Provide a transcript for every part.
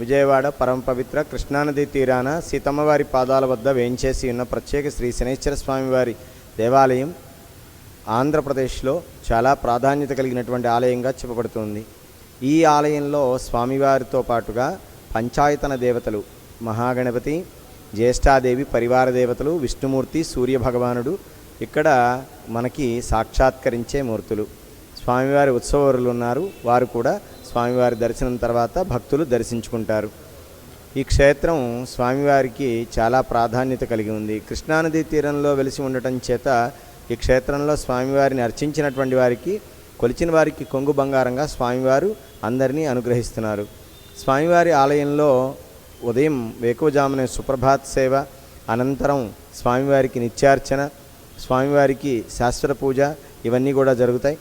విజయవాడ పరమ పవిత్ర కృష్ణానది తీరాన సీతమ్మవారి పాదాల వద్ద వేయించేసి ఉన్న ప్రత్యేక శ్రీ శనైశ్వర స్వామివారి దేవాలయం ఆంధ్రప్రదేశ్లో చాలా ప్రాధాన్యత కలిగినటువంటి ఆలయంగా చెప్పబడుతుంది. ఈ ఆలయంలో స్వామివారితో పాటుగా పంచాయతన దేవతలు మహాగణపతి, జ్యేష్ఠాదేవి పరివార దేవతలు, విష్ణుమూర్తి, సూర్యభగవానుడు ఇక్కడ మనకి సాక్షాత్కరించే మూర్తులు. స్వామివారి ఉత్సవరులు ఉన్నారు, వారు కూడా స్వామివారి దర్శనం తర్వాత భక్తులు దర్శించుకుంటారు. ఈ క్షేత్రం స్వామివారికి చాలా ప్రాధాన్యత కలిగి ఉంది. కృష్ణానదీ తీరంలో వెలిసి ఉండటం చేత ఈ క్షేత్రంలో స్వామివారిని అర్చించినటువంటి వారికి, కొలిచిన వారికి కొంగు బంగారంగా స్వామివారు అందరినీ అనుగ్రహిస్తున్నారు. స్వామివారి ఆలయంలో ఉదయం వేకువజామున సుప్రభాత్ సేవ, అనంతరం స్వామివారికి నిత్యార్చన, స్వామివారికి శాస్త్ర పూజ ఇవన్నీ కూడా జరుగుతాయి.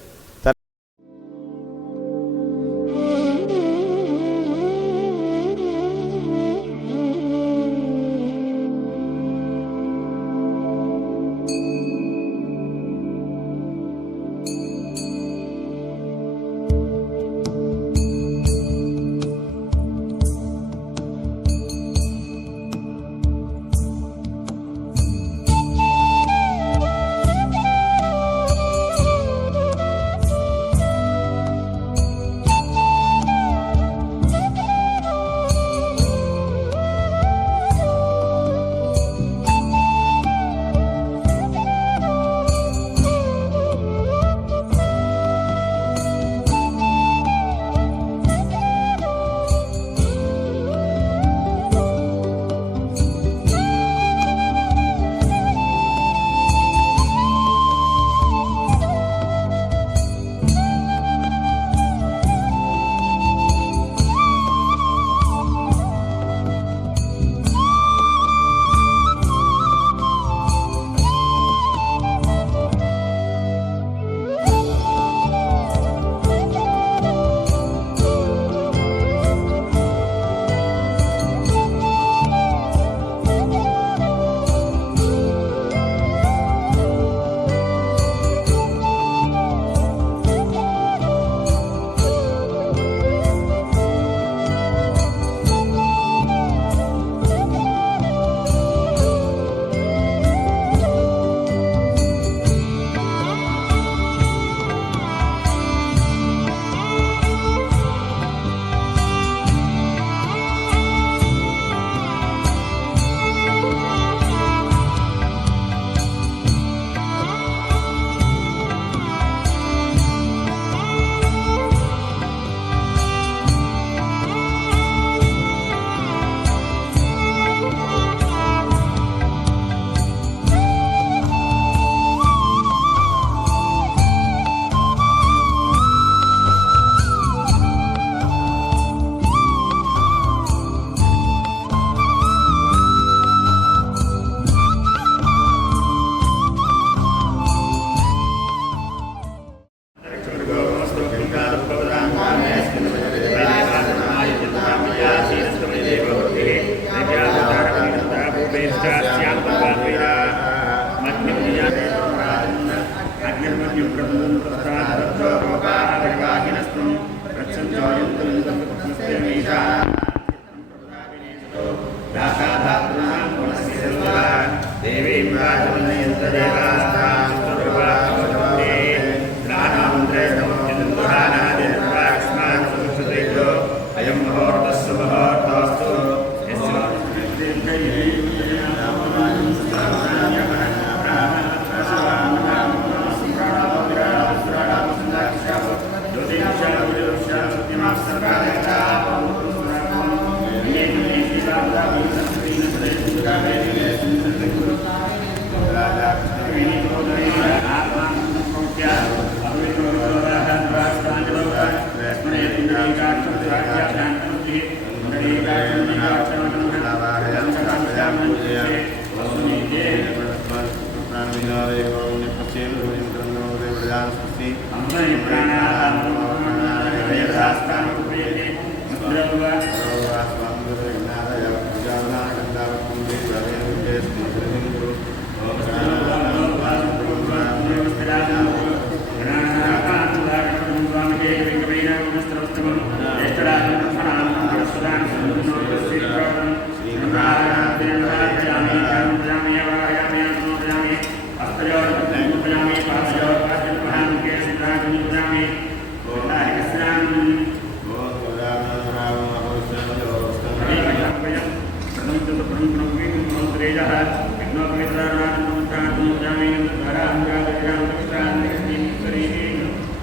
श्रेयः विघ्नो पवित्राणात्मजामि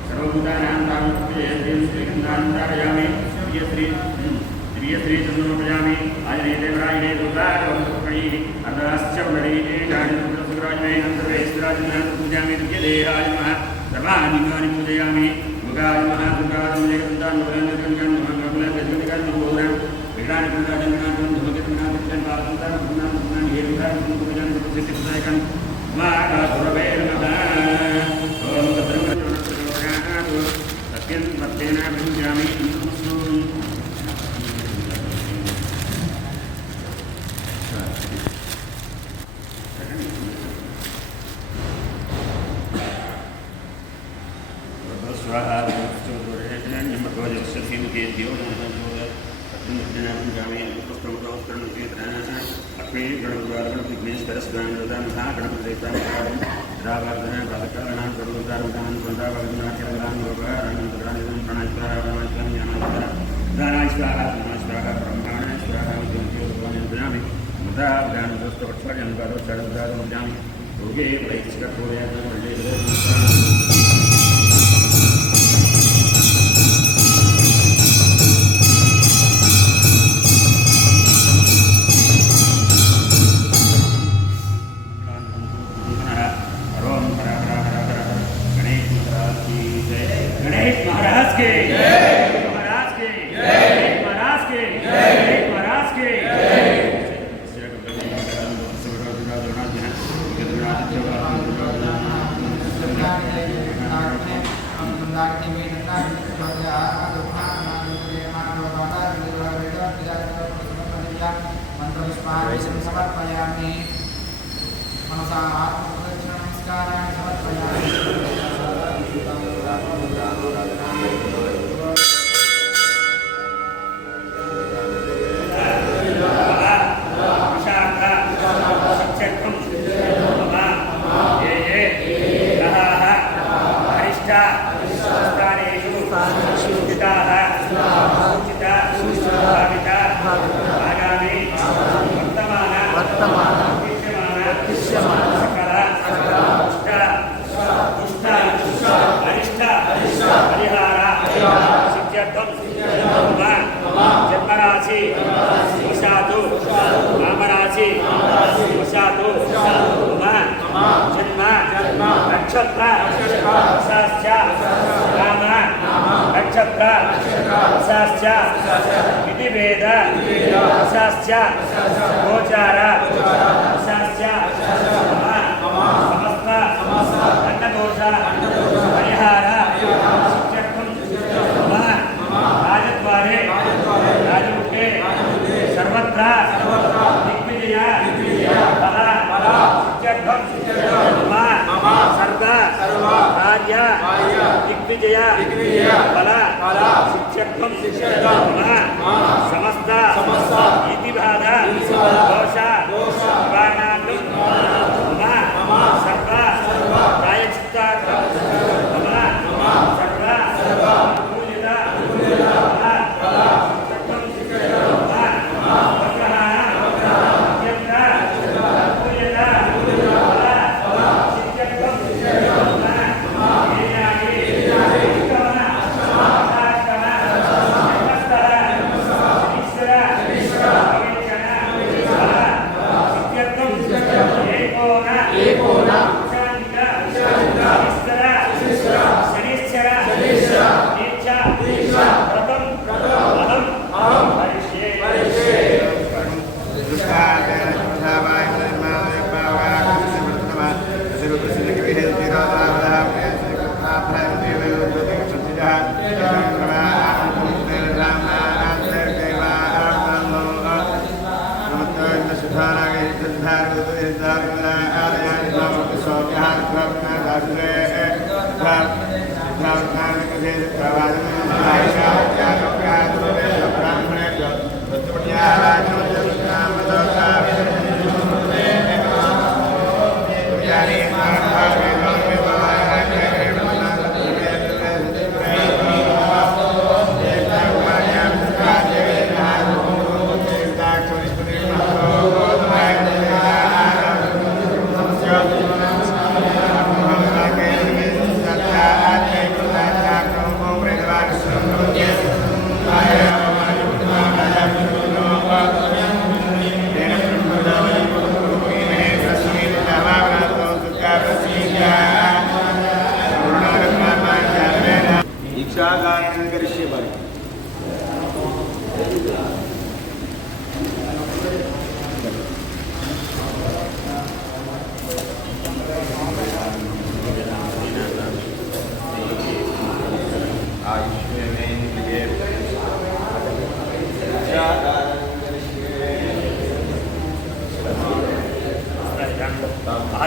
सर्वभूतानां श्रीगन्धान्तारयामि श्री चन्द्रोपयामि आजने देवरायणे दुर्गाणि अर्धश्चराजमे पूजयामि देहाय नमः सर्वाणि पूजयामि मुगाय नमः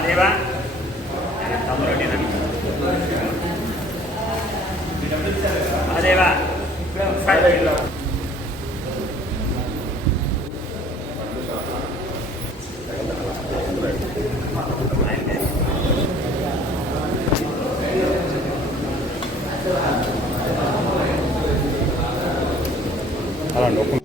మహాదేవ మహాదేవ అలా నొక్కు.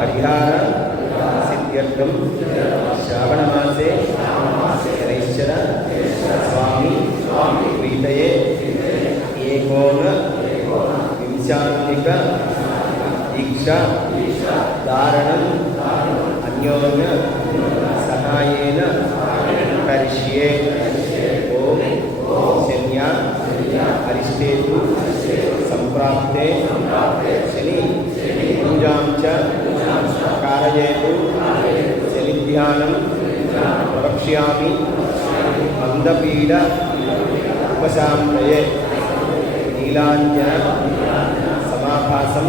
పరిహార సిద్ధ్యర్థం శ్రావణమాసే శనైశ్చర స్వామి ప్రీతయే ఏకోన వింశాత్మిక దీక్షా ధారణం అన్యోన్య సహాయేన కరిష్యే. ఓం శన్యా అరిష్టేతు సంప్రాప్తే శని పూజాం చ కారయేతు శని ధ్యానం ప్రవక్ష్యామి మందపీడ ఉపశాంతయే. నీలాంజన సమాభాసం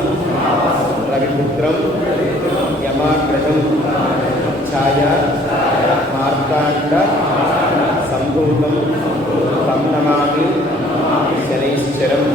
రవిపుత్రం యమాగ్రజం ఛాయ మార్తాండ సంభూతం తం నమామి శనైశ్చరం.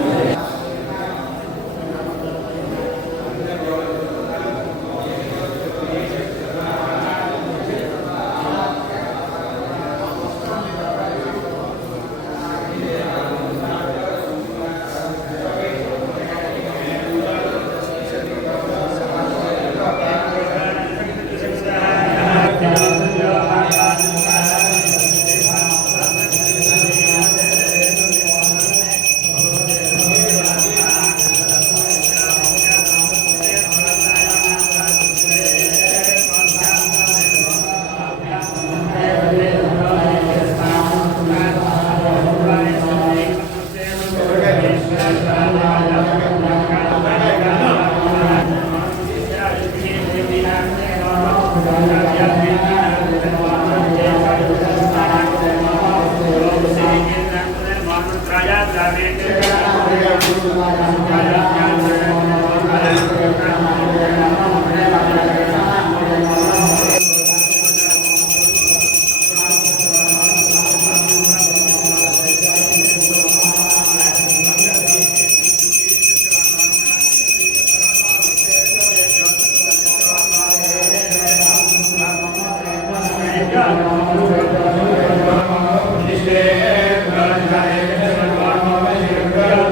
Yeah.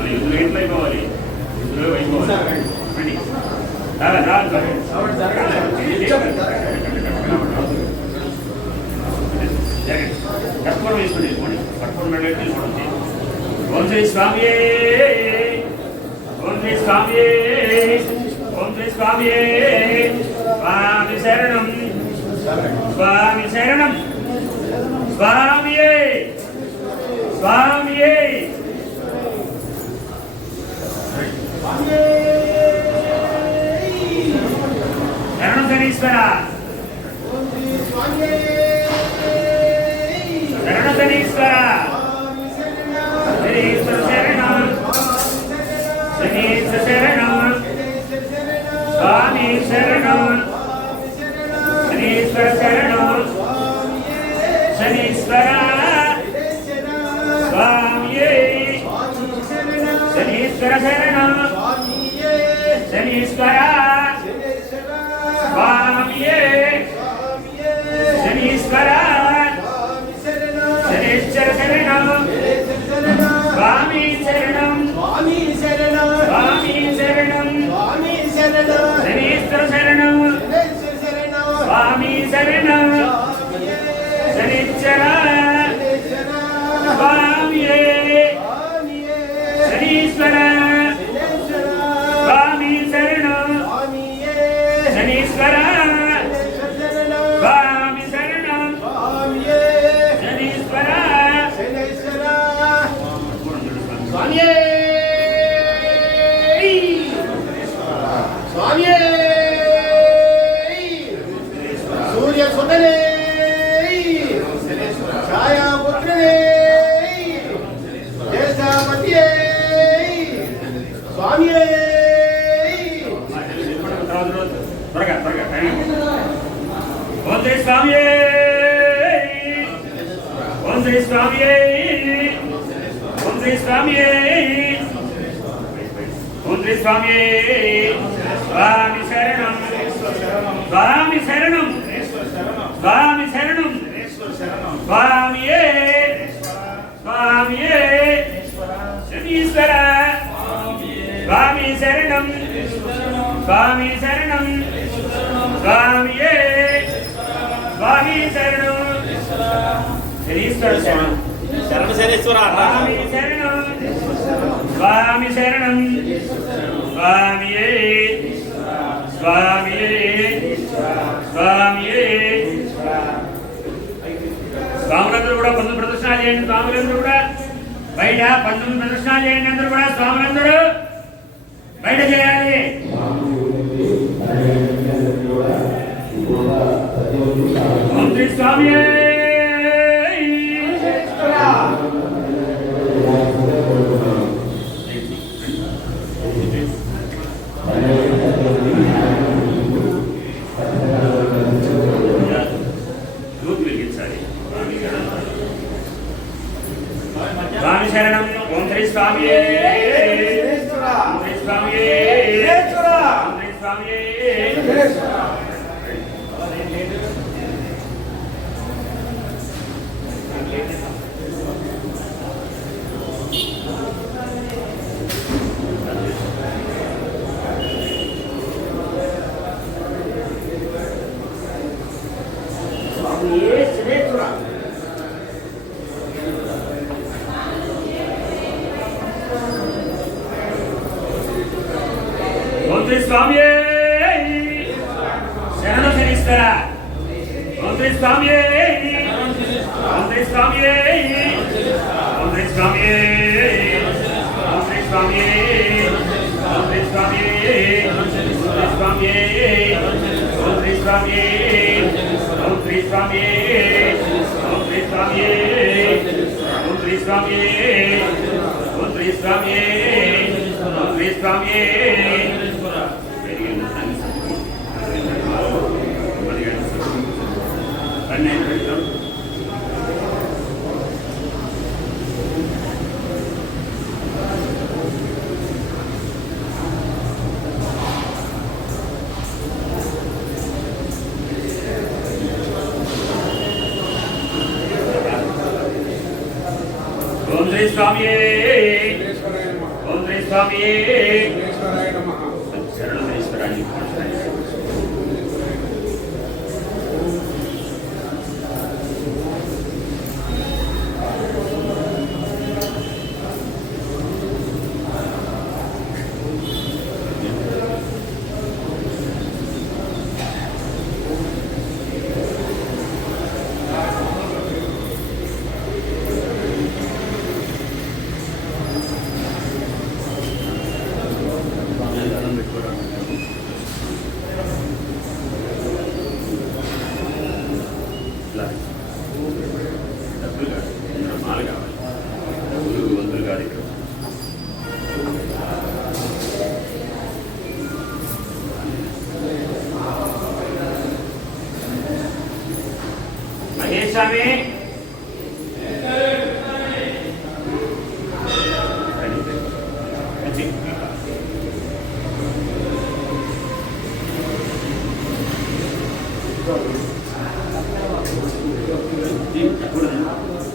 Swami ఇందులో అయిపోవాలి, ఇందులో అయిపోవాలి. రండి. రాలే, రాలే. కర్పూరం వేసుకుని వెళ్ళిపోండి. కర్పూరం నడిపి వెళ్ళిపోండి. ఓం శ్రీ స్వామియే, ఓం శ్రీ స్వామియే, ఓం శ్రీ స్వామియే. స్వామి శరణం, స్వామి శరణం, స్వామియే, స్వామియే. శరణం శనీశ్వర, శరణ శనీశ్వర, శనీశ్వర శరణం, శనీశ్వర శరణం, స్వామి శరణం, శనీశ్వర శరణం, శనీశ్వర స్వామియే, శనీశ్వర శరణం, శనీశ్వర స్వామియే, శనీశ్వర శనీశ్వర శరణం, స్వామి శరణం, స్వామి శరణం, శనీశ్వర శరణం, స్వామి శరణం, శనీశ్వర స్వామియే, శనీశ్వర స్వామి శరణం, శనీశ్వర స్వామి శరణం, శనీశ్వర స్వామియే, స్వామియే, సూర్య సుందరే, ఛాయాపుత్రనే, దేశాపతియే, స్వామియే. త్వరగా త్వరగా. ఓం శ్రీ స్వామియే, ఓం శ్రీ స్వామియే, ఓం శ్రీ స్వామియే, ఓం శ్రీ స్వామియే. స్వామి శరణం, స్వామి శరణం, స్వామి శరణం, స్వామియే, స్వామియే, శనీశ్వర స్వామి శరణం, స్వామి శరణం, స్వామియే, స్వామి శరణం, శనీశ్వర శరణం, శరణ శనేశ్వర స్వామి శరణం, స్వామి శరణం, స్వామియే, స్వామియే, స్వామియే. స్వాములందరూ కూడా 19 ప్రదర్శనాలు చేయండి. స్వాములందరూ కూడా బయట 19 ప్రదర్శనాలు చేయండి. అందరూ కూడా స్వాములందరూ బయట చేయాలి. ఓం శ్రీ స్వామియే, స్వామి శరణం. ఓం శ్రీ స్వామియే, ఓం శ్రీ స్వామియే, ఓం శ్రీ స్వామియే. ఓం శ్రీ స్వామియే, శరణం శనీశ్వర. ఓం శ్రీ స్వామియే, ఓం శ్రీ స్వామియే, ఓం శ్రీ స్వామియే, ఓం శ్రీ స్వామియే, ఓం శ్రీ స్వామియే, ఓం శ్రీ స్వామియే, ఓం శ్రీ స్వామియే, ఓం శ్రీ స్వామియే, ఓం శ్రీ స్వామియే, ఓం శ్రీ స్వామియే, ఓం శ్రీ స్వామియే, ఓం శ్రీ స్వామియే. ఓం శ్రీ స్వామియే, ఓం శ్రీ స్వామి ఈశ్వరాయ నమః. శరణేశ్వరాన్ని డబ్బులు కాదు మాలు కావాలి డబ్బులు వందలు కాదు ఇక్కడ మహేష్ స్వామి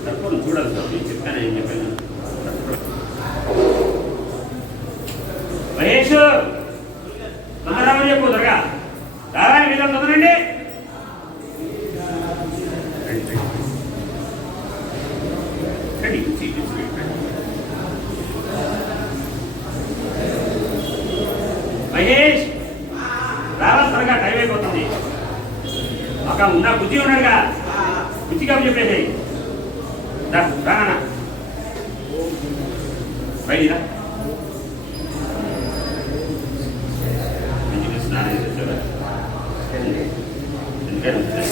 తప్పకుండా చూడాలి సార్ నేను చెప్పాను ఏం చెప్పాను మహేష్ తొందరమని చెప్పు త్వరగా దారాన్ని మీద తొందరండి మహేష్ రావాలి త్వరగా టైం అయిపోతుంది ఒక ఉన్న బుద్ధి ఉన్నాడుగా బుద్ధిగా చెప్పేసి రానా బయటిరా స్నానం చేస్తారా ఎందుకంటే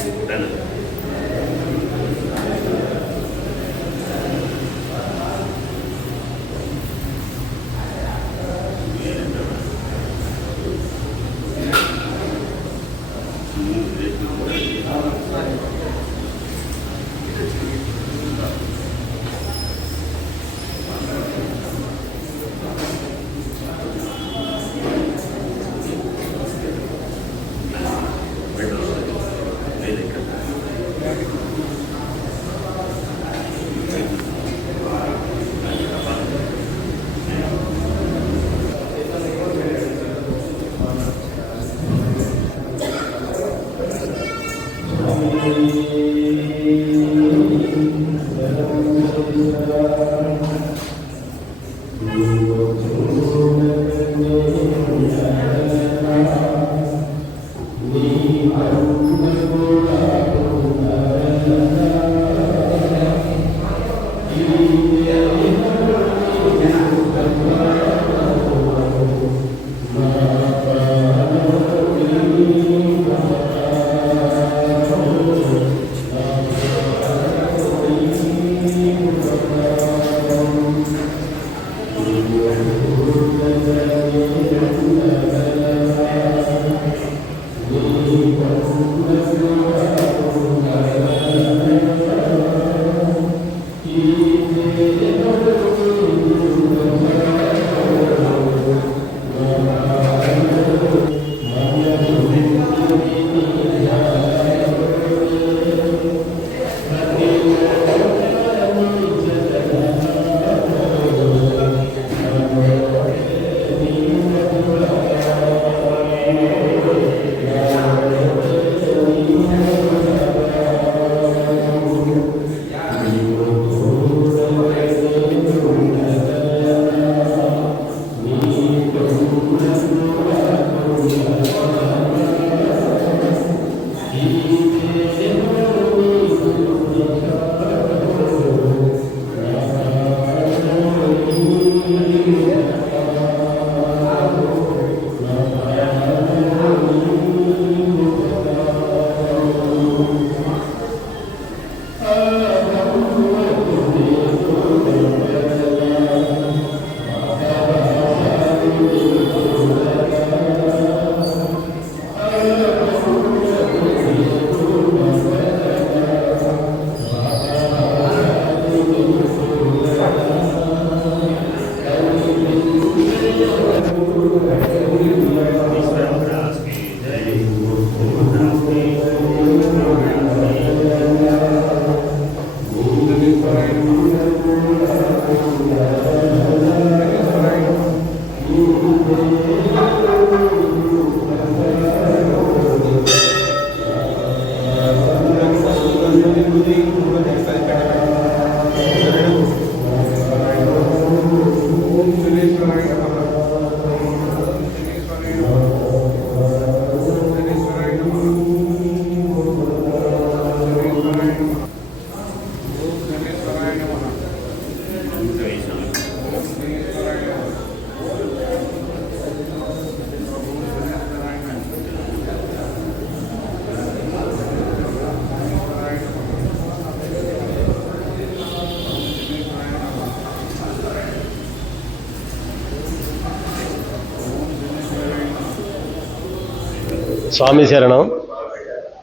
స్వామి శరణం,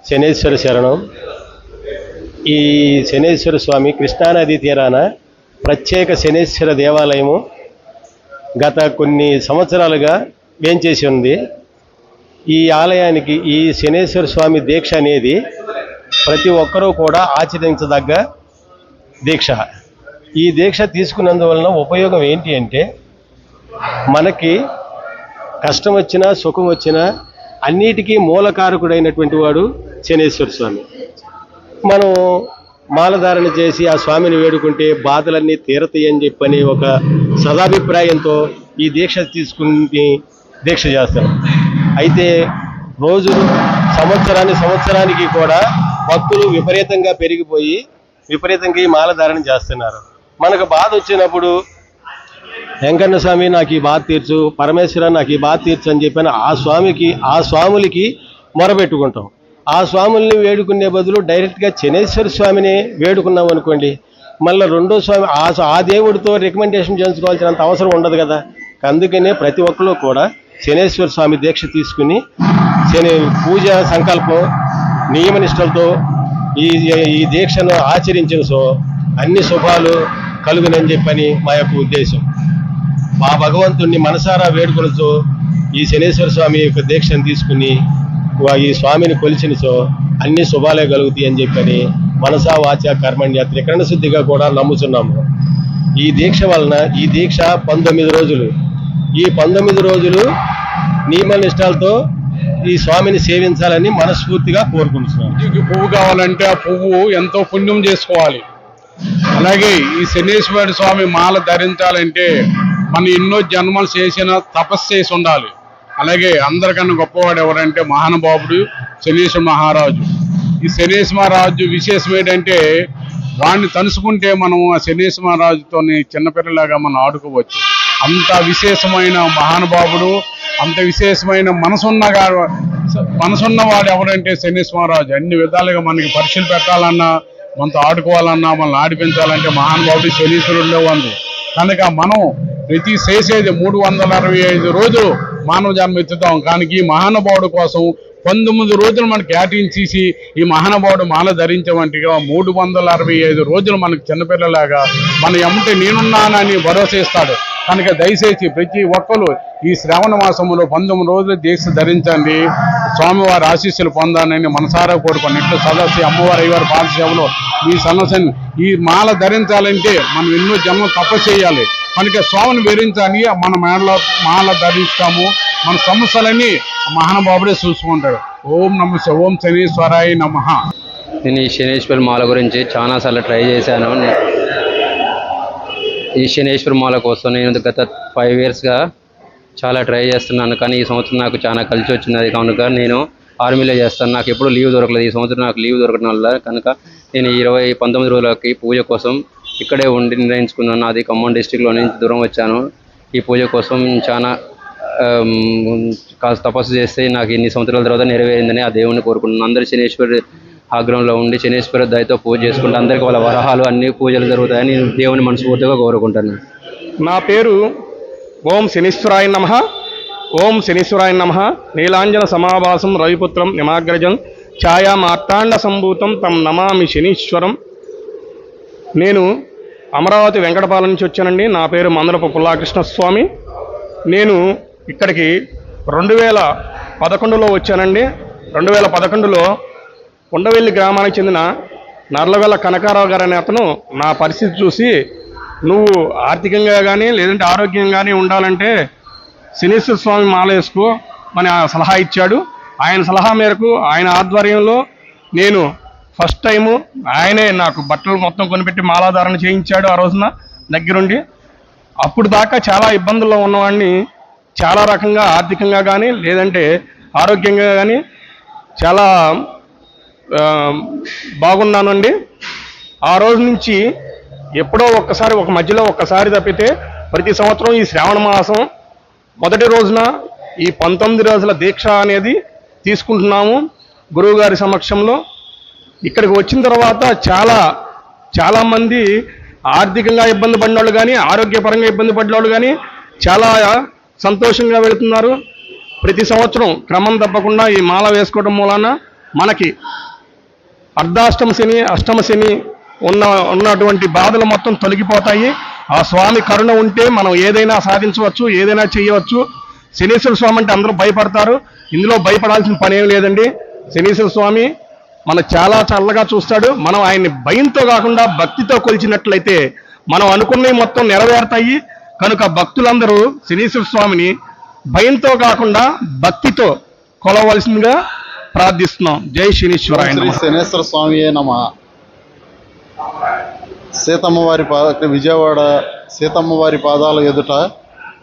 శనేశ్వర శరణం. ఈ శనేశ్వర స్వామి కృష్ణానది తీరాన ప్రత్యేక శనేశ్వర దేవాలయము గత కొన్ని సంవత్సరాలుగా వేంచేసి ఉంది. ఈ ఆలయానికి ఈ శనేశ్వర స్వామి దీక్ష అనేది ప్రతి ఒక్కరూ కూడా ఆచరించదగ్గ దీక్ష. ఈ దీక్ష తీసుకున్నందువలన ఉపయోగం ఏంటి అంటే, మనకి కష్టం వచ్చినా సుఖం వచ్చినా అన్నిటికీ మూలకారకుడైనటువంటి వాడు శనేశ్వర స్వామి. మనం మాలధారణ చేసి ఆ స్వామిని వేడుకుంటే బాధలన్నీ తీరతాయి అని చెప్పని ఒక సదాభిప్రాయంతో ఈ దీక్ష తీసుకుని దీక్ష చేస్తాం. అయితే రోజులు సంవత్సరానికి కూడా భక్తులు విపరీతంగా పెరిగిపోయి విపరీతంగా ఈ మాలధారణ చేస్తున్నారు. మనకు బాధ వచ్చినప్పుడు వెంకన్న స్వామి నాకు ఈ బాధ తీర్చు, పరమేశ్వర నాకు ఈ బాధ తీర్చు అని చెప్పని ఆ స్వాములకి మొరబెట్టుకుంటాం. ఆ స్వాముల్ని వేడుకునే బదులు డైరెక్ట్గా శనేశ్వర స్వామిని వేడుకున్నాం అనుకోండి, మళ్ళీ రెండో స్వామి ఆ దేవుడితో రికమెండేషన్ చేయించుకోవాల్సినంత అవసరం ఉండదు కదా. అందుకనే ప్రతి ఒక్కరు కూడా శనేశ్వర స్వామి దీక్ష తీసుకుని పూజ సంకల్పం నియమనిష్టలతో ఈ దీక్షను ఆచరించిన సో అన్ని శుభాలు కలుగునని చెప్పని మా యొక్క ఉద్దేశం. మా భగవంతుణ్ణి మనసారా వేడుకొనతో ఈ శనేశ్వర స్వామి యొక్క దీక్షను తీసుకుని ఈ స్వామిని కొలిచిన సో అన్ని శుభాలే కలుగుతాయి అని చెప్పని మనసా వాచ కర్మణ్య త్రికరణ శుద్ధిగా కూడా నమ్ముతున్నాము. ఈ దీక్ష వలన ఈ దీక్ష 19 రోజులు. ఈ 19 రోజులు నియమ నిష్టాలతో ఈ స్వామిని సేవించాలని మనస్ఫూర్తిగా కోరుకుంటున్నాం. పువ్వు కావాలంటే ఆ పువ్వు ఎంతో పుణ్యం చేసుకోవాలి. అలాగే ఈ శనేశ్వర స్వామి మాల ధరించాలంటే మనం ఎన్నో జన్మలు చేసిన తపస్సు చేసి ఉండాలి. అలాగే అందరికన్నా గొప్పవాడు ఎవరంటే మహానుభావుడు శనేశ్వర మహారాజు. ఈ శనేశ్వర మహారాజు విశేషం ఏంటంటే, వాడిని తలుసుకుంటే మనం ఆ శనేశ్వర మహారాజుతో చిన్నపిల్లలాగా మనం ఆడుకోవచ్చు. అంత విశేషమైన మహానుభావుడు, అంత విశేషమైన మనసున్నవాడు ఎవరంటే శనేశ్వర మహారాజు. అన్ని విధాలుగా మనకి పరీక్షలు పెట్టాలన్నా, మనతో ఆడుకోవాలన్నా, మనల్ని ఆడిపించాలంటే మహానుభావుడు శనీశ్వరుడిలో ఉంది. కనుక మనం ప్రతి చేసేది 365 రోజులు మానవ జన్మ ఎత్తుతాం. కానీ ఈ మహానుభావుడు కోసం 19 రోజులు మనకు కేటాయించేసి ఈ మహానుభావుడు మాల ధరించవంటిగా 365 రోజులు మనకు చిన్నపిల్లలాగా మన ఎమ్మటి నేనున్నానని భరోసా ఇస్తాడు. కనుక దయచేసి ప్రతి ఒక్కరు ఈ శ్రావణ మాసంలో 19 రోజులు దీక్ష ధరించండి, స్వామివారి ఆశీస్సులు పొందాలని మనసారా కోరుకోండి. ఇట్లా సదస్సు అమ్మవారి అయ్యవారి పాఠశాలలో ఈ సన్నసని ఈ మాల ధరించాలంటే మనం ఎన్నో జన్మలు తపస్సు చేయాలి. కనుక స్వామిని వివరించాలి. మన మాల ధరిస్తాము, మన సమస్యలన్నీ మహానుభావుడే చూసుకుంటాడు. ఓం శనీశ్వరాయ నమః. నేను ఈ శనేశ్వర మాల గురించి చాలాసార్లు ట్రై చేశాను. ఈ శనేశ్వర మాల కోసం నేను గత 5 yearsగా చాలా ట్రై చేస్తున్నాను. కానీ ఈ సంవత్సరం నాకు చాలా కలిసి వచ్చినది కనుక నేను ఆర్మీలో చేస్తాను. నాకు ఎప్పుడు లీవ్ దొరకలేదు. ఈ సంవత్సరం నాకు లీవ్ దొరకడం వల్ల కనుక నేను 19 రోజులకి పూజ కోసం ఇక్కడే ఉండి నిర్ణయించుకున్నాను. అది ఖమ్మం డిస్టిక్లో నుంచి దూరం వచ్చాను. ఈ పూజ కోసం చాలా కాస్త తపస్సు చేస్తే నాకు ఇన్ని సంవత్సరాల తర్వాత నెరవేరిందని ఆ దేవుని కోరుకుంటున్నాను. అందరూ శనేశ్వరి ఆగ్రహంలో ఉండి శనేశ్వర దయతో పూజ చేసుకుంటే అందరికీ వాళ్ళ వరహాలు అన్ని పూజలు జరుగుతాయని దేవుని మనస్ఫూర్తిగా కోరుకుంటాను. నా పేరు ఓం శనీశ్వరాయ నమః. ఓం శనీశ్వరాయ నమః. నీలాంజన సమాభాసం రవిపుత్రం నిమాగ్రజం ఛాయా మార్తాండ సంభూతం తం నమామి శనీశ్వరం. నేను అమరావతి వెంకటపాలెం నుంచి వచ్చానండి. నా పేరు మందలపు పుల్లాకృష్ణస్వామి. నేను ఇక్కడికి 2011లో వచ్చానండి. 2011లో ఉండవెల్లి గ్రామానికి చెందిన నర్లవెల్ల కనకారావు గారు అనే అతను నా పరిస్థితి చూసి, నువ్వు ఆర్థికంగా కానీ లేదంటే ఆరోగ్యంగా కానీ ఉండాలంటే శనీశ్వర స్వామి మాల వేసుకో అని సలహా ఇచ్చాడు. ఆయన సలహా మేరకు ఆయన ఆధ్వర్యంలో నేను ఫస్ట్ టైము ఆయనే నాకు బట్టలు మొత్తం కొనిపెట్టి మాలాధారణ చేయించాడు ఆ రోజున దగ్గరుండి. అప్పుడు దాకా చాలా ఇబ్బందుల్లో ఉన్నవాడిని చాలా రకంగా ఆర్థికంగా కానీ లేదంటే ఆరోగ్యంగా కానీ చాలా బాగున్నానండి. ఆ రోజు నుంచి ఎప్పుడో ఒక్కసారి ఒక మధ్యలో ఒక్కసారి తప్పితే ప్రతి సంవత్సరం ఈ శ్రావణ మాసం మొదటి రోజున ఈ 19 రోజుల దీక్ష అనేది తీసుకుంటున్నాము గురువుగారి సమక్షంలో. ఇక్కడికి వచ్చిన తర్వాత చాలామంది ఆర్థికంగా ఇబ్బంది పడిన వాళ్ళు కానీ ఆరోగ్యపరంగా ఇబ్బంది పడిన వాళ్ళు కానీ చాలా సంతోషంగా వెళుతున్నారు. ప్రతి సంవత్సరం క్రమం తప్పకుండా ఈ మాల వేసుకోవడం మూలాన మనకి అర్ధాష్టమ శని అష్టమ శని ఉన్నటువంటి బాధలు మొత్తం తొలగిపోతాయి. ఆ స్వామి కరుణ ఉంటే మనం ఏదైనా సాధించవచ్చు, ఏదైనా చేయవచ్చు. శనీశ్వర స్వామి అంటే అందరూ భయపడతారు, ఇందులో భయపడాల్సిన పని ఏం లేదండి. శనీశ్వర స్వామి మనం చాలా చల్లగా చూస్తాడు. మనం ఆయన్ని భయంతో కాకుండా భక్తితో కొలిచినట్లయితే మనం అనుకున్నవి మొత్తం నెరవేరుతాయి. కనుక భక్తులందరూ శనీశ్వర స్వామిని భయంతో కాకుండా భక్తితో కొలవలసిందిగా ప్రార్థిస్తున్నాం. జై శనీశ్వరాయ నమః. శనేశ్వర స్వామి నమ. విజయవాడ సీతమ్మవారి పాదాల ఎదుట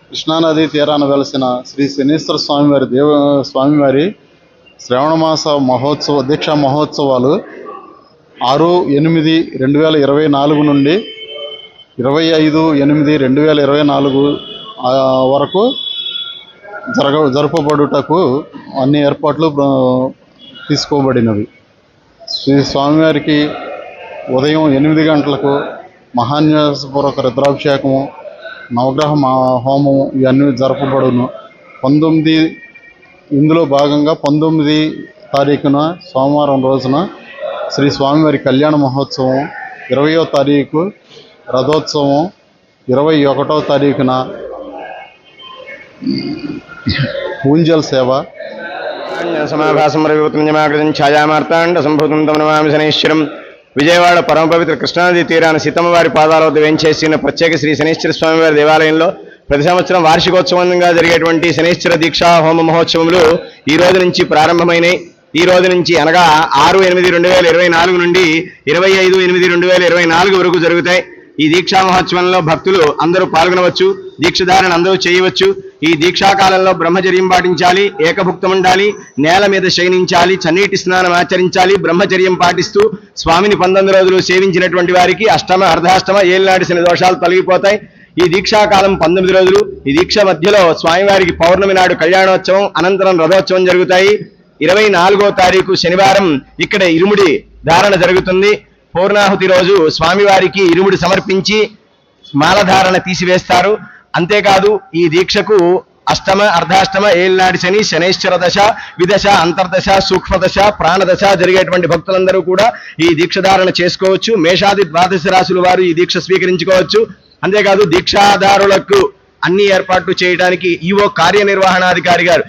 కృష్ణానది తీరాన వెలసిన శ్రీ శనీశ్వర స్వామివారి శ్రావణమాస దీక్షా మహోత్సవాలు 6/8/2024 నుండి 25/8/2024 వరకు జరపబడుటకు అన్ని ఏర్పాట్లు తీసుకోబడినవి. శ్రీ స్వామివారికి ఉదయం 8 గంటలకు మహాన్యాసపూర్వక రుద్రాభిషేకము, నవగ్రహ హోమము ఇవన్నీ జరపబడును. ఇందులో భాగంగా 19 తారీఖున సోమవారం రోజున శ్రీ స్వామివారి కళ్యాణ మహోత్సవం, 20వ తారీఖు రథోత్సవం, 21వ తారీఖున పూంజల్ సేవ. సమాభాసం రవిపుత్రం ఛాయామార్తాండ సంభూతం తమ నమామి శనీశ్వరం. విజయవాడ పరమ పవిత్ర కృష్ణానది తీరాన సీతమ్మవారి పాదాల వద్ద వేంచేసిన ప్రత్యేక శ్రీ శనీశ్వర స్వామివారి దేవాలయంలో ప్రతి సంవత్సరం వార్షికోత్సవంగా జరిగేటువంటి శనీశ్వర దీక్షా హోమ మహోత్సవములు ఈ రోజు నుంచి ప్రారంభమైనాయి. ఈ రోజు నుంచి అనగా 6/8/2024 నుండి 25/8/2024 వరకు జరుగుతాయి. ఈ దీక్షా మహోత్సవంలో భక్తులు అందరూ పాల్గొనవచ్చు, దీక్షధారణ అందరూ చేయవచ్చు. ఈ దీక్షాకాలంలో బ్రహ్మచర్యం పాటించాలి, ఏకభుక్తం ఉండాలి, నేల మీద శయనించాలి, చన్నీటి స్నానం ఆచరించాలి. బ్రహ్మచర్యం పాటిస్తూ స్వామిని 19 రోజులు సేవించినటువంటి వారికి అష్టమ అర్ధాష్టమ ఏలినాటి శని దోషాలు తొలగిపోతాయి. ఈ దీక్షాకాలం 19 రోజులు. ఈ దీక్ష మధ్యలో స్వామివారికి పౌర్ణమి నాడు కళ్యాణోత్సవం, అనంతరం రథోత్సవం జరుగుతాయి. 24వ తారీఖు శనివారం ఇక్కడ ఇరుముడి ధారణ జరుగుతుంది. పూర్ణాహుతి రోజు స్వామివారికి ఇరుముడి సమర్పించి మాలధారణ తీసివేస్తారు. అంతేకాదు ఈ దీక్షకు అష్టమ అర్ధాష్టమ ఏలినాటి శని, శనైశ్వర దశ, విదశ, అంతర్దశ, సూక్ష్మదశ, ప్రాణదశ జరిగేటువంటి భక్తులందరూ కూడా ఈ దీక్షధారణ చేసుకోవచ్చు. మేషాది ద్వాదశ రాశుల వారు ఈ దీక్ష స్వీకరించుకోవచ్చు. అంతేకాదు దీక్షాదారులకు అన్ని ఏర్పాట్లు చేయడానికి ఈవో కార్యనిర్వహణాధికారి గారు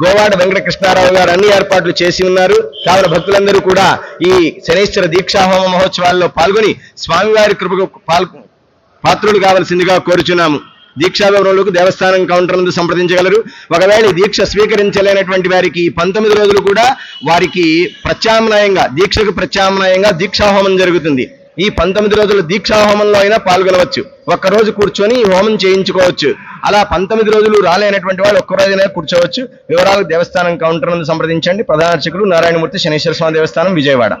గోవాడ వెంకటకృష్ణారావు గారు అన్ని ఏర్పాట్లు చేసి ఉన్నారు. కావున భక్తులందరూ కూడా ఈ శనైశ్వర దీక్షాహోమ మహోత్సవాల్లో పాల్గొని స్వామివారి కృపకు పాత్రులు కావలసిందిగా కోరుచున్నాము. దీక్షా వివరాలకు దేవస్థానం కౌంటర్ నందు సంప్రదించగలరు. ఒకవేళ దీక్ష స్వీకరించలేనటువంటి వారికి 19 రోజులు కూడా వారికి ప్రత్యామ్నాయంగా దీక్షకు ప్రత్యామ్నాయంగా దీక్షాహోమం జరుగుతుంది. ఈ 19 రోజుల దీక్షాహోమంలో అయినా పాల్గొనవచ్చు. ఒక్కరోజు కూర్చొని ఈ హోమం చేయించుకోవచ్చు. అలా 19 రోజులు రాలేనటువంటి వాళ్ళు ఒక్కరోజైనా కూర్చోవచ్చు. వివరాలకు దేవస్థానం కౌంటర్ నందు సంప్రదించండి. ప్రధాన అర్చకులు నారాయణమూర్తి, శనీశ్వర స్వామి దేవస్థానం, విజయవాడ.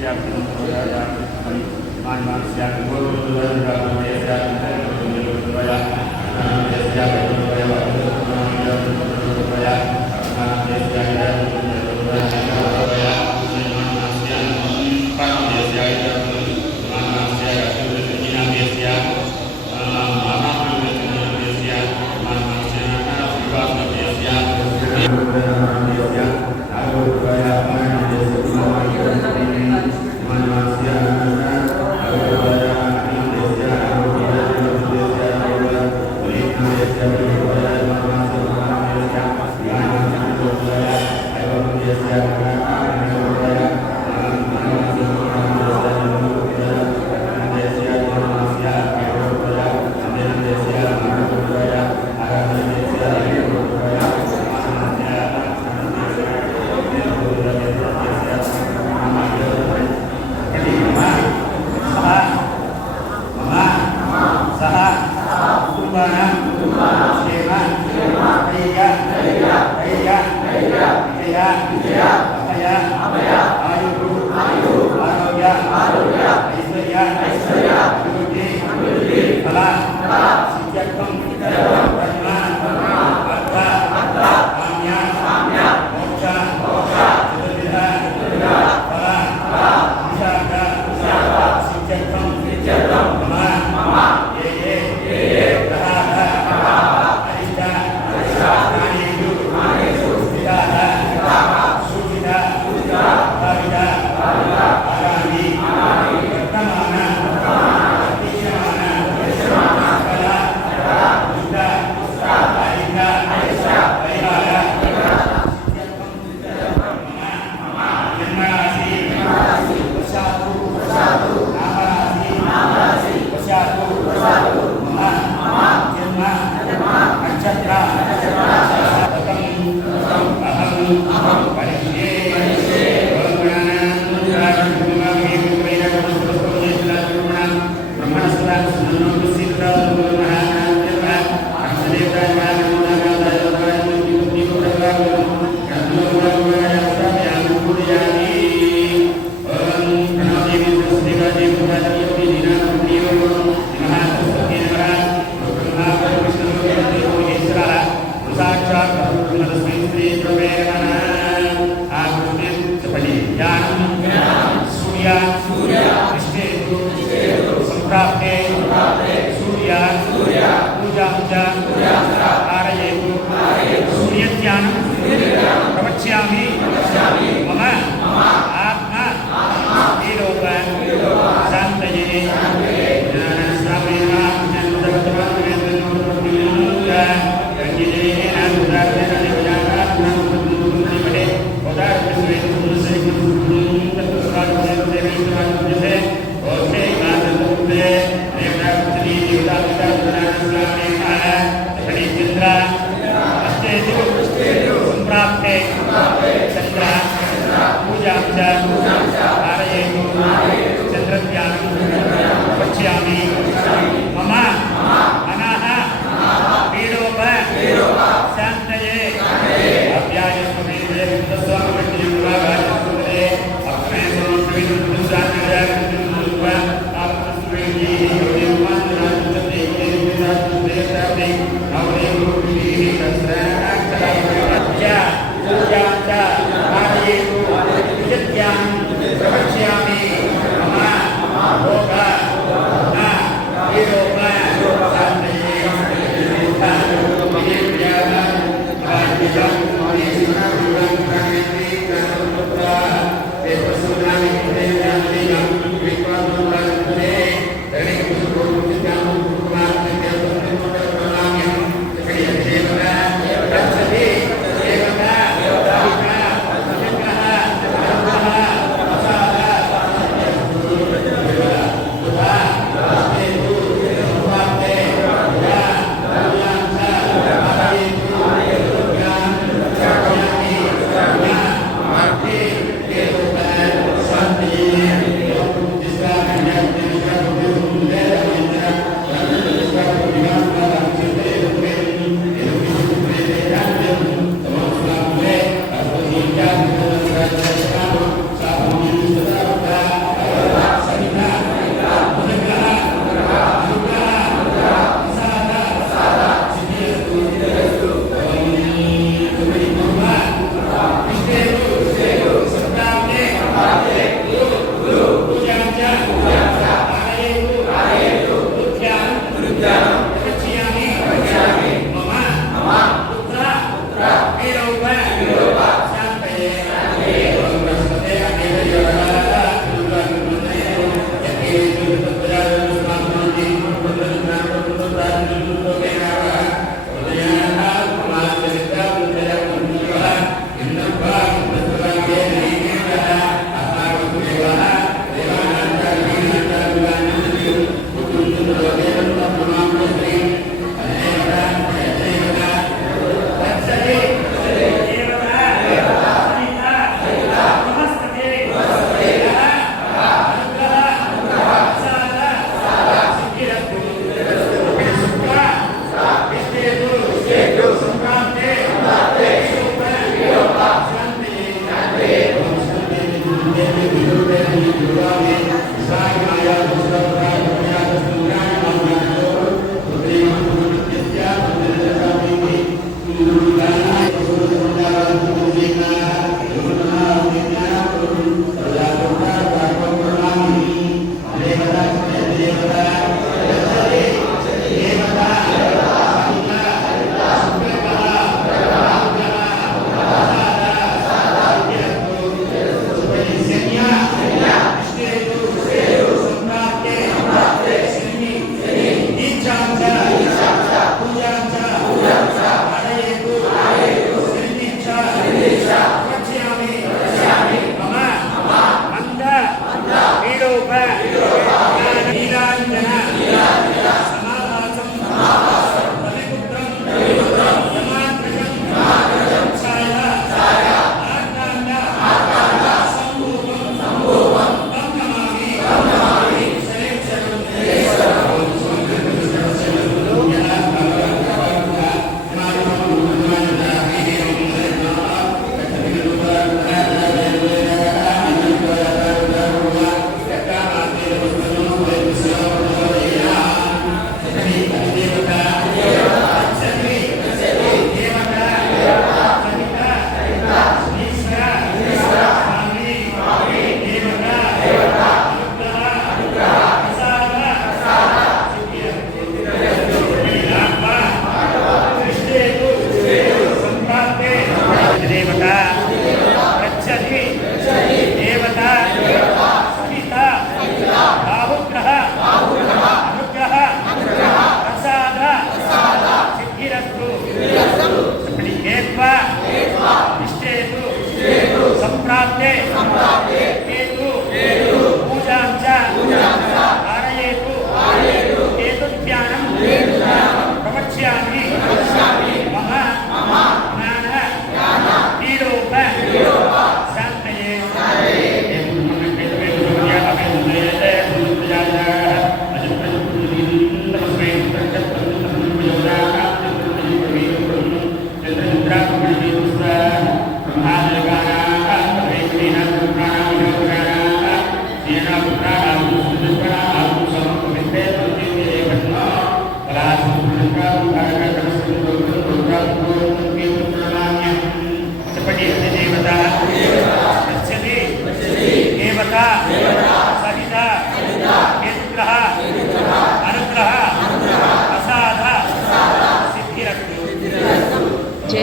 Thank you.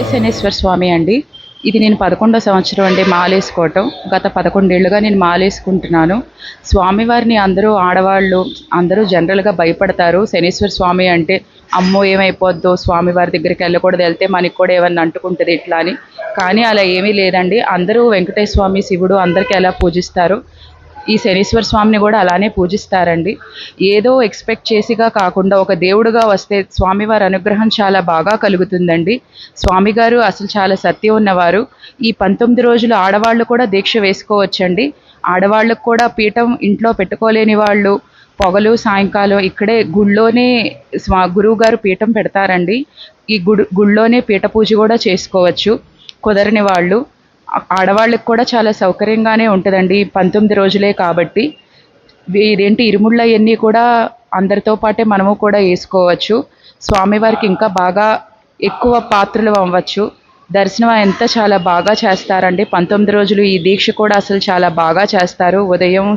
శనేశ్వర స్వామి అండి. ఇది నేను 11వ సంవత్సరం అండి మాలేసుకోవటం. గత 11 ఏళ్ళుగా నేను మాలేసుకుంటున్నాను. స్వామివారిని అందరూ ఆడవాళ్ళు అందరూ జనరల్గా భయపడతారు. శనేశ్వర స్వామి అంటే అమ్మో ఏమైపోద్దో, స్వామివారి దగ్గరికి వెళ్ళకూడదు, వెళ్తే మనకి కూడా ఏమన్నా అంటుకుంటుంది ఇట్లా అని. కానీ అలా ఏమీ లేదండి. అందరూ వెంకటేశ్వర స్వామి, శివుడు అందరికీ ఎలా పూజిస్తారు, ఈ శనీశ్వర స్వామిని కూడా అలానే పూజిస్తారండి. ఏదో ఎక్స్పెక్ట్ చేసిగా కాకుండా ఒక దేవుడుగా వస్తే స్వామివారి అనుగ్రహం చాలా బాగా కలుగుతుందండి. స్వామిగారు అసలు చాలా సత్యం ఉన్నవారు. ఈ 19 రోజులు ఆడవాళ్ళు కూడా దీక్ష వేసుకోవచ్చండి. ఆడవాళ్ళకు కూడా పీఠం ఇంట్లో పెట్టుకోలేని వాళ్ళు పొగలు సాయంకాలం ఇక్కడే గుళ్ళోనే గురువు గారు పీఠం పెడతారండి. ఈ గుళ్ళోనే పీఠ పూజ కూడా చేసుకోవచ్చు కుదరని వాళ్ళు. ఆడవాళ్ళకి కూడా చాలా సౌకర్యంగానే ఉంటుందండి 19 రోజులే కాబట్టి. ఇరుముళ్ళు అవన్నీ కూడా అందరితో పాటే మనము కూడా వేసుకోవచ్చు. స్వామివారికి ఇంకా బాగా ఎక్కువ పాత్రలు అవ్వచ్చు. దర్శనం ఎంత చాలా బాగా చేస్తారండి 19 రోజులు. ఈ దీక్ష కూడా అసలు చాలా బాగా చేస్తారు. ఉదయం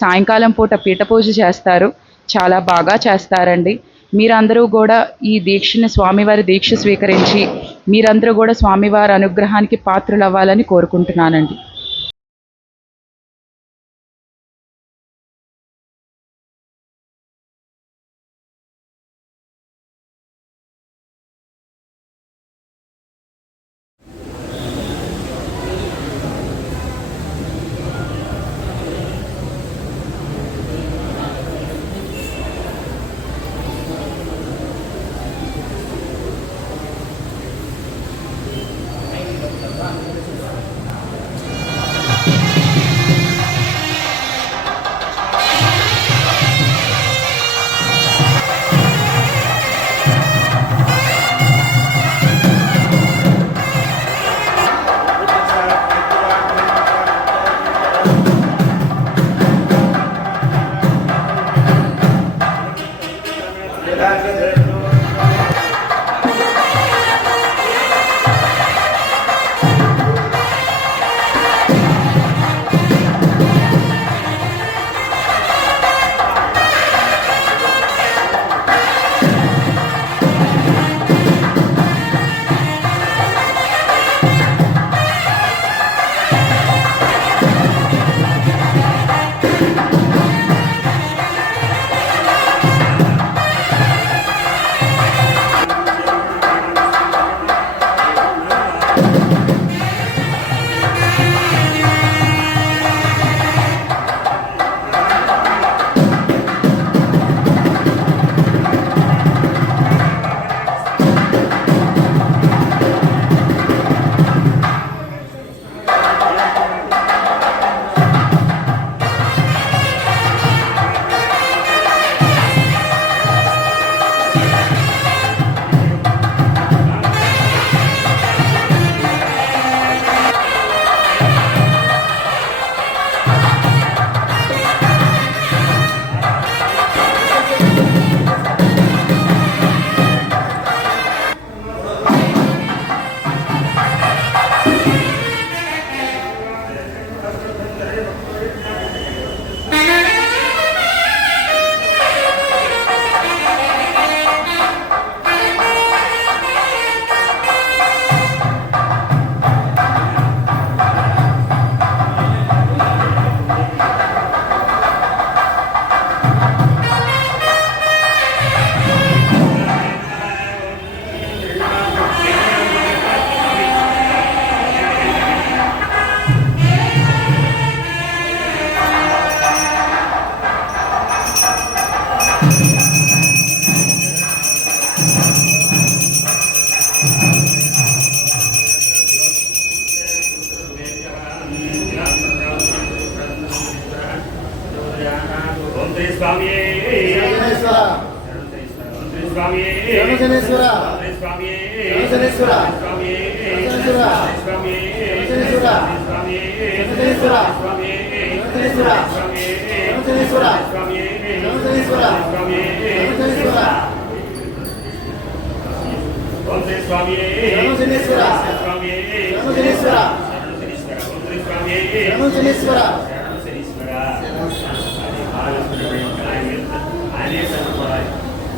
సాయంకాలం పూట పీఠ పూజ చేస్తారు. చాలా బాగా చేస్తారండి. మీరందరూ కూడా ఈ దీక్షని స్వామివారి దీక్ష స్వీకరించి మీరందరూ కూడా స్వామివారి అనుగ్రహానికి పాత్రలు అవ్వాలని కోరుకుంటున్నానండి.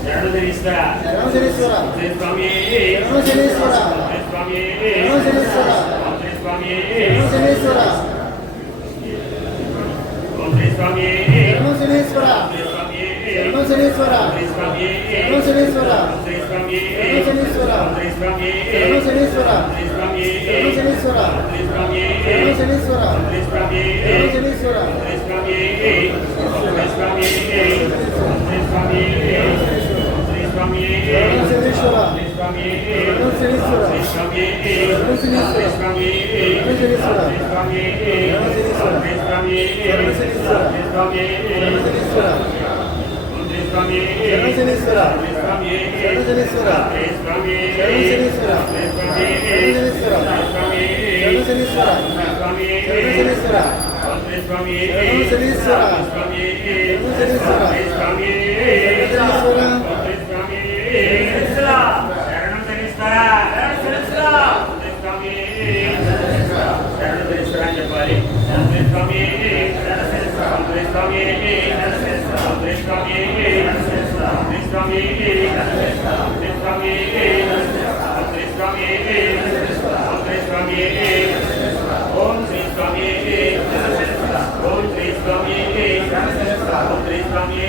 శరణశనీశ్వర శ్రీ స్వామి శ్రీ స్వామి శ్రీ స్వామి ఓం శ్రీ స్వామి శనీశ్వర శనీశ్వర స్వామి శనీశ్వర స్వామి శనీశ్వర స్వామి శనీశ్వర స్వామి శనీశ్వర స్వామి శనీశ్వర స్వామి శనీశ్వర స్వామి స్వామి స్వామి స్వామి శనీశ్వర స్వామి శనీశ్వర స్వామి శనీశ్వర స్వామి శనీశ్వర స్వామి స్వామి శనీశ్వర స్వామి శనీశ్వర స్వామి శనీశ్వర స్వామి శనీశ్వర స్వామి శనీశ్వర స్వామి శనీశ్వర స్వామి శనీశ్వర స్వామి శనీశ్వర స్వామి శనీశ్వర స్వామి శనీశ్వర స్వామి శరణం శనీశ్వర స్వామి శరణం శనీశ్వర అని చెప్పాలి. స్వామి స్వామి స్వామి స్వామి స్వామి స్వామి ఓం శ్రీ స్వామి ఓం శ్రీ స్వామి ఓం శ్రీ స్వామి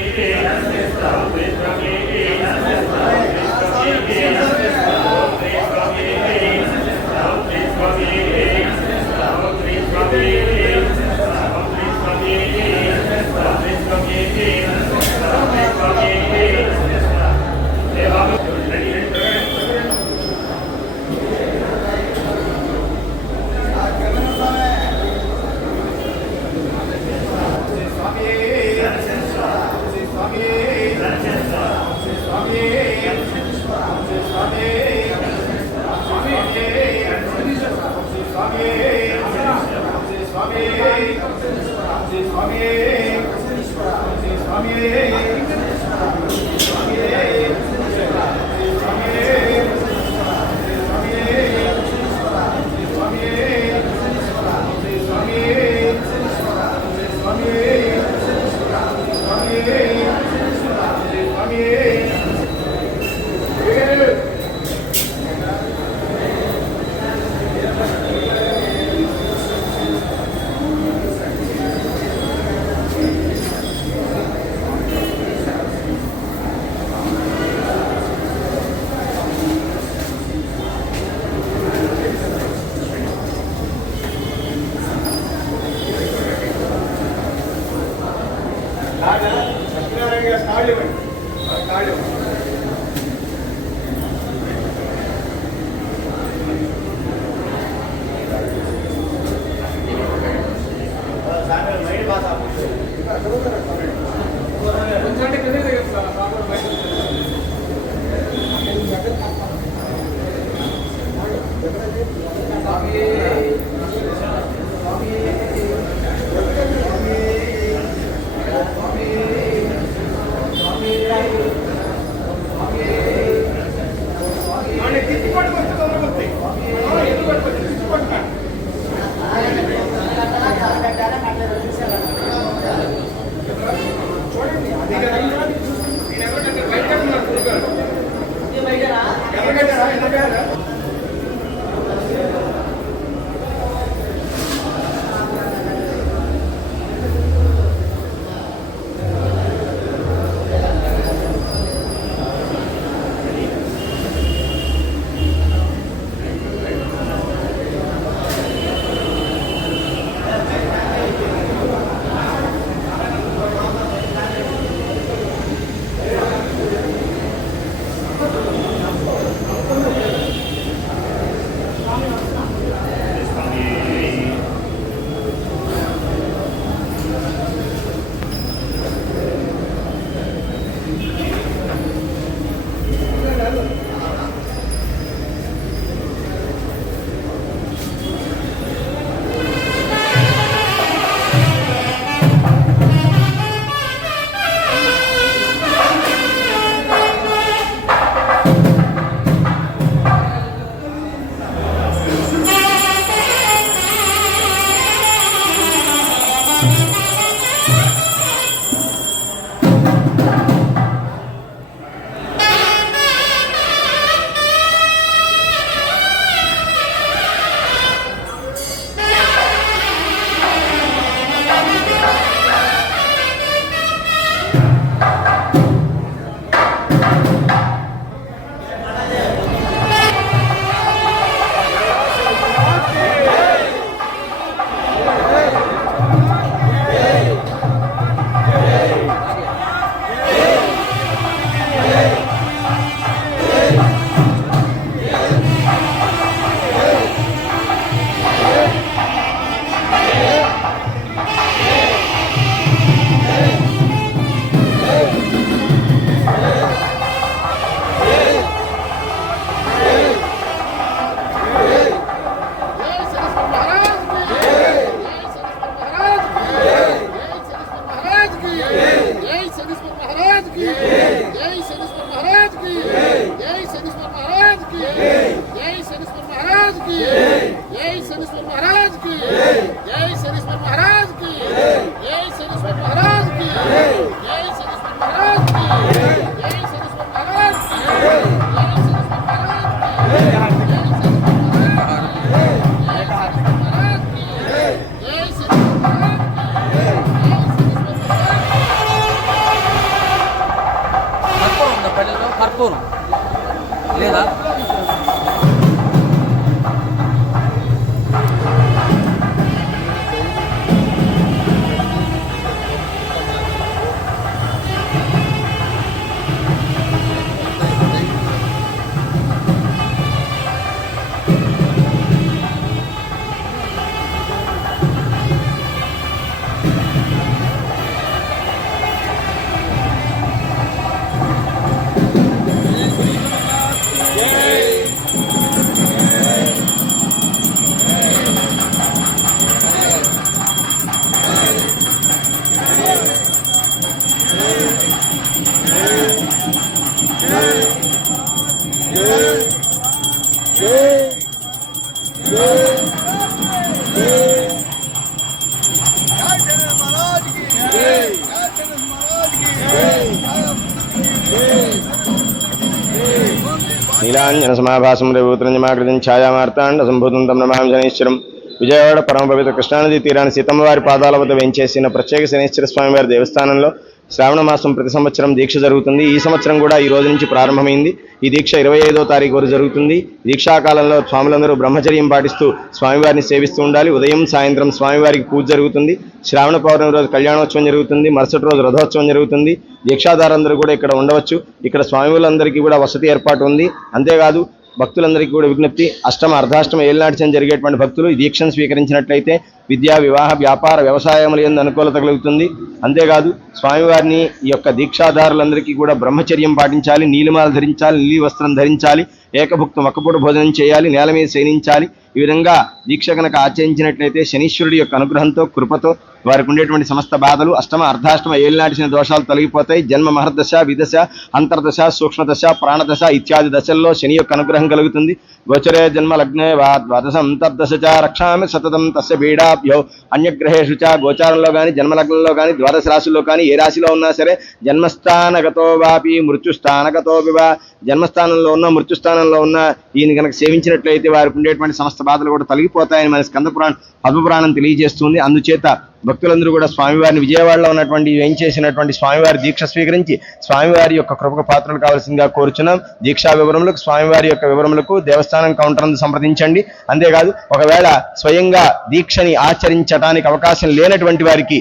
నీలాంజన సమాభాసం రేవూత్రంజమాకృతం ఛాయామార్తాండ సంభూతం తం నమామి శనీశ్వరం. విజయవాడ పరమ పవిత్ర కృష్ణానది తీరాన్ని సీతమ్మ వారి పాదాల వద్ద వేంచేసిన ప్రత్యేక శనీశ్వర స్వామి వారి దేవస్థానంలో శ్రావణ మాసం ప్రతి సంవత్సరం దీక్ష జరుగుతుంది. ఈ సంవత్సరం కూడా ఈ రోజు నుంచి ప్రారంభమైంది. ఈ దీక్ష 25వ తారీఖు వరకు జరుగుతుంది. దీక్షాకాలంలో స్వాములందరూ బ్రహ్మచర్యం పాటిస్తూ స్వామివారిని సేవిస్తూ ఉండాలి. ఉదయం సాయంత్రం స్వామివారికి పూజ జరుగుతుంది. శ్రావణ పౌర్ణమి రోజు కళ్యాణోత్సవం జరుగుతుంది. మరుసటి రోజు రథోత్సవం జరుగుతుంది. దీక్షాదారులందరూ కూడా ఇక్కడ ఉండవచ్చు. ఇక్కడ స్వామివారందరికీ కూడా వసతి ఏర్పాటు ఉంది. అంతేకాదు భక్తులందరికీ కూడా విజ్ఞప్తి, అష్టమ అర్ధాష్టమ ఏళ్ళనాటి జరిగేటువంటి భక్తులు ఈ దీక్షను స్వీకరించినట్లయితే విద్యా వివాహ వ్యాపార వ్యవసాయముల యందు అనుకూలత కలుగుతుంది. అంతేకాదు స్వామివారిని ఈ యొక్క దీక్షాదారులందరికీ కూడా బ్రహ్మచర్యం పాటించాలి, నీలిమాల ధరించాలి, నీలి వస్త్రం ధరించాలి, ఏకభుక్తం ఒక్కపూట భోజనం చేయాలి, నేల మీద శయనించాలి. ఈ విధంగా దీక్ష కనుక ఆచరించినట్లయితే శనీశ్వరుడి యొక్క అనుగ్రహంతో కృపతో వారికి ఉండేటువంటి సమస్త బాధలు అష్టమ అర్ధాష్టమ ఏళ్ళనాటిసిన దోషాలు తొలగిపోతాయి. జన్మ మహర్దశ విదశ అంతర్దశ సూక్ష్మదశ ప్రాణదశ ఇత్యాది దశల్లో శని యొక్క అనుగ్రహం కలుగుతుంది. గోచరే జన్మ లగ్నే వా ద్వాదశం తద్దశ చ రక్షామి సతతం తస్య పీడాభ్యో అన్యగ్రహేషు చ. గోచారంలో కానీ జన్మలగ్నంలో కానీ ద్వాదశ రాశుల్లో కానీ ఏ రాశిలో ఉన్నా సరే జన్మస్థానగతో వాపి మృత్యుస్థానగతో వివా, జన్మస్థానంలో ఉన్న మృత్యుస్థానంలో ఉన్న ఈయన కనుక సేవించినట్లయితే వారికి ఉండేటువంటి సమస్త బాధలు కూడా తొలగిపోతాయని మన స్కందపురాణం పద్మపురాణం తెలియజేస్తుంది. అందుచేత భక్తులందరూ కూడా స్వామివారిని విజయవాడలో ఉన్నటువంటి ఏం చేసినటువంటి స్వామివారి దీక్ష స్వీకరించి స్వామివారి యొక్క కృపకు పాత్రలు కావాల్సిందిగా కోరుచున్నాం. దీక్షా వివరములకు స్వామివారి యొక్క వివరములకు దేవస్థానం కౌంటర్ నందు సంప్రదించండి. అంతేకాదు ఒకవేళ స్వయంగా దీక్షని ఆచరించడానికి అవకాశం లేనటువంటి వారికి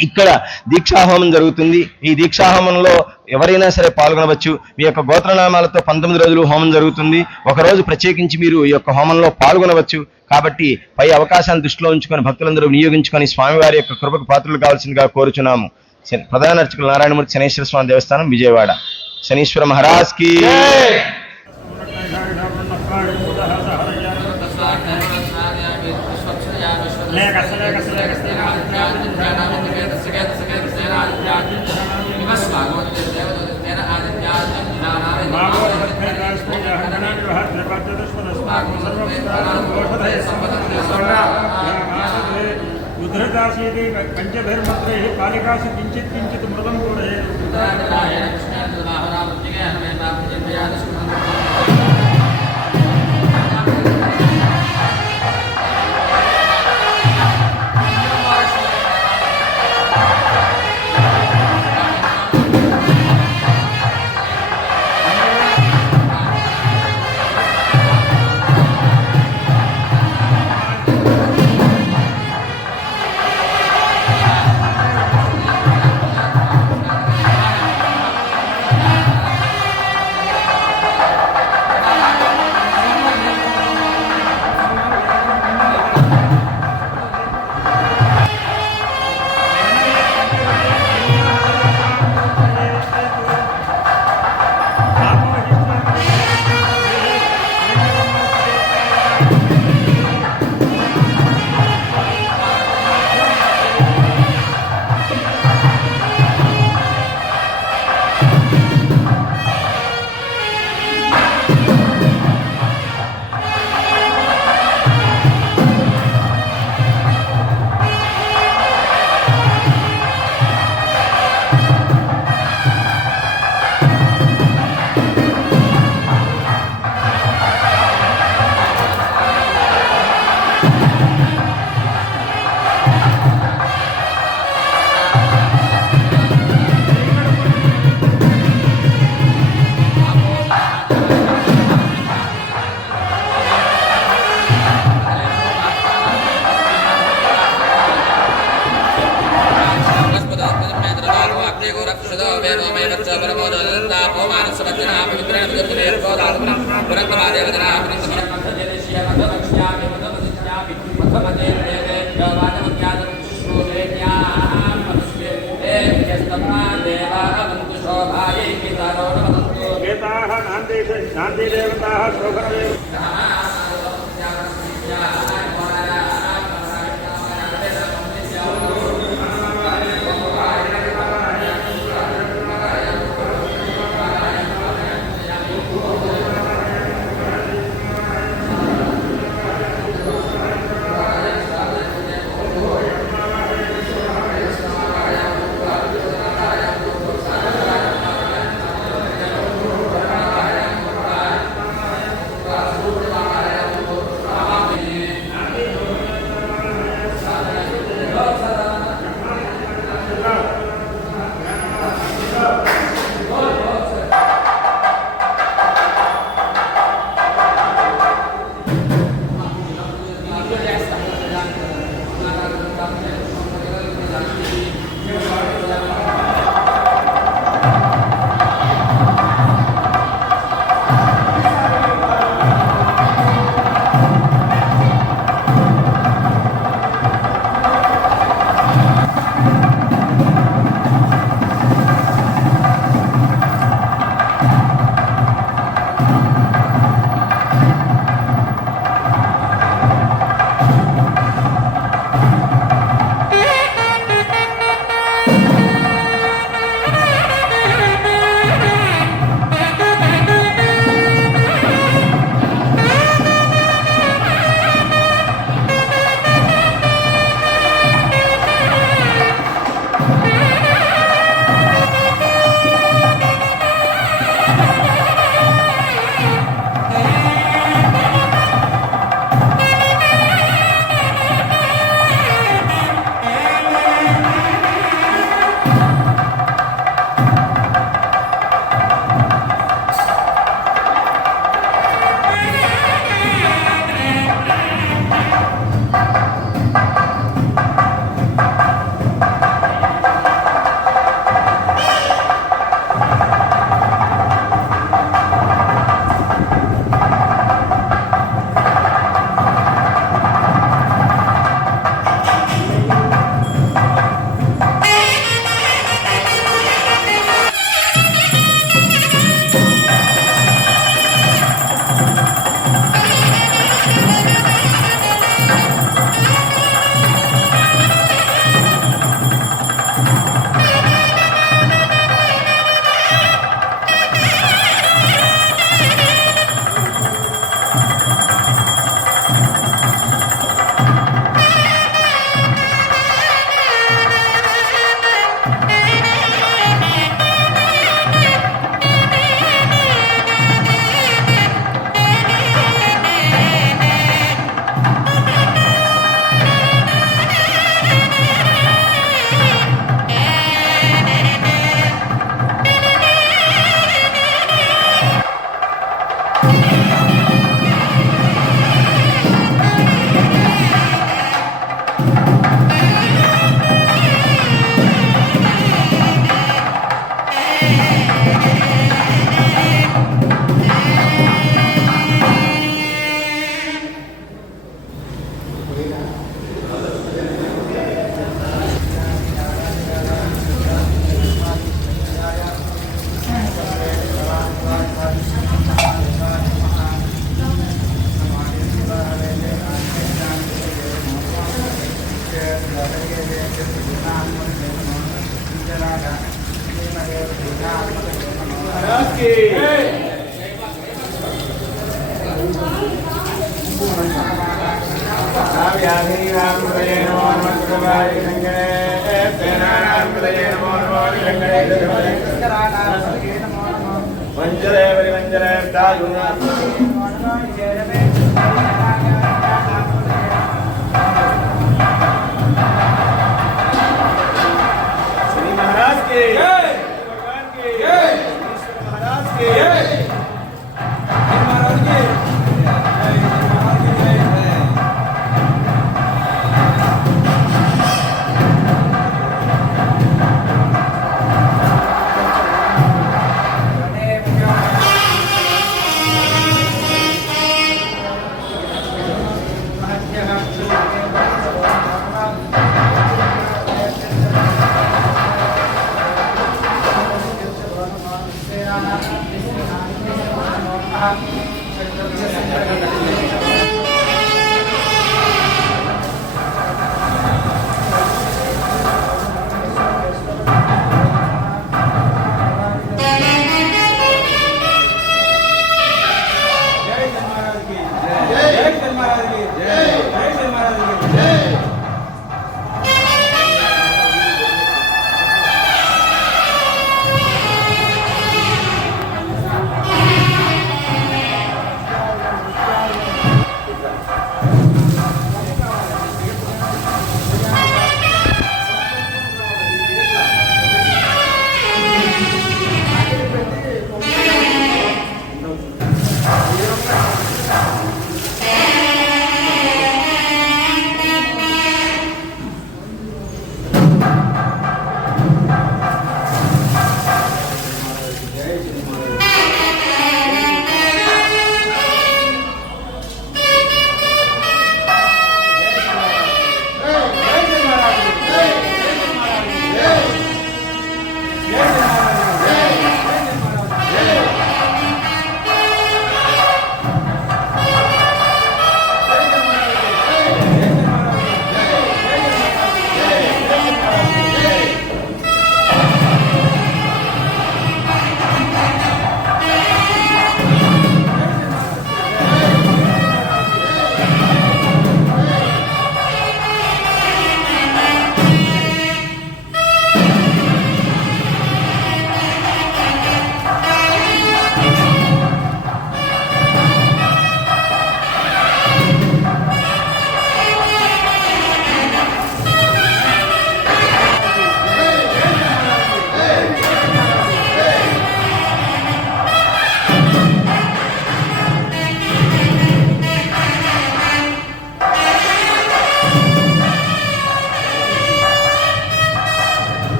ఇక్కడ దీక్షాహోమం జరుగుతుంది. ఈ దీక్షాహోమంలో ఎవరైనా సరే పాల్గొనవచ్చు. మీ యొక్క గోత్రనామాలతో 19 రోజులు హోమం జరుగుతుంది. ఒకరోజు ప్రత్యేకించి మీరు ఈ యొక్క హోమంలో పాల్గొనవచ్చు. కాబట్టి పై అవకాశాన్ని దృష్టిలో ఉంచుకొని భక్తులందరూ వినియోగించుకొని స్వామివారి యొక్క కృపకు పాత్రలు కావాల్సిందిగా కోరుచున్నాము. ప్రధాన అర్చకులు నారాయణమూర్తి శనీశ్వర స్వామి దేవస్థానం విజయవాడ. శనీశ్వర మహారాజ్ కి పంచభైర్మంత్రైః కాళికాసు కించిత్ కించిత్ మృగం కూడా శాంతి దేవతా శోభన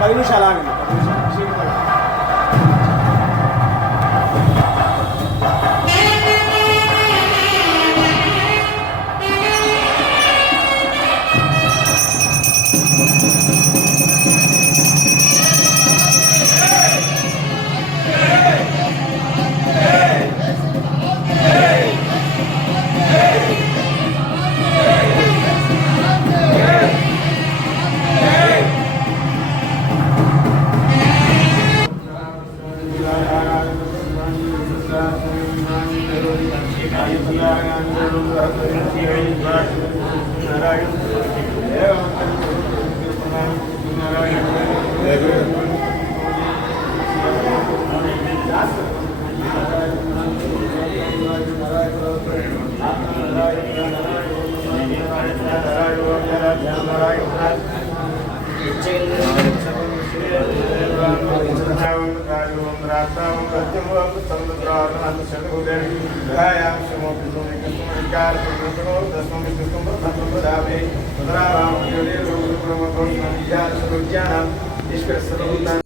10 నిమిషాలు ఆగండి. ఈశ్వర